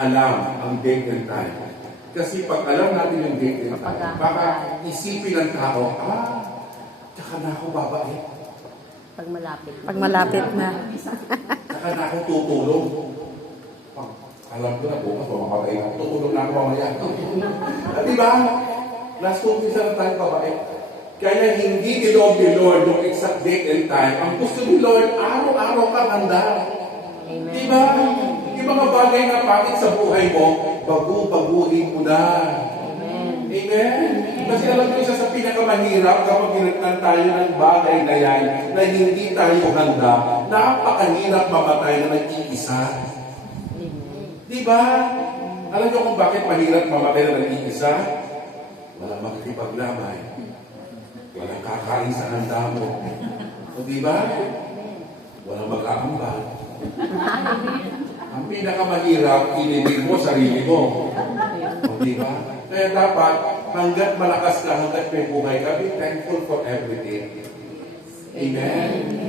alam ang date and time. Kasi pag alam natin yung date and time, baka isipin ng tao, tsaka na ako babae. Pag malapit. Pag malapit na. Tsaka na ako tutulong. Alam ko na bukas, mamamatay na. Tutulong na ako mamaya. At diba? Last umpisa na tayo babae. Kaya hindi ni Lord yung exact date and time. Ang gusto ni Lord, araw-araw ka handa. Amen. Diba? Yung mga bagay na pangit sa buhay mo, baguhin mo na. Amen. Amen? Kasi alam mo, isa sa pinakamahirap kapag ginagtan tayo ng bagay na yan na hindi tayo handa, napakahirap mamatay na nag-iisa. Diba? Alam niyo kung bakit mahirap mamatay na nag-iisa? Walang makikipaglamay. Walang kakain sa handa mo. O diba? Walang mag-aambag. Ang pinakamahirap, inibig mo sarili mo. O diba? Kaya dapat, hanggat malakas ka, hanggat may buhay ka, be thankful for everything. Amen?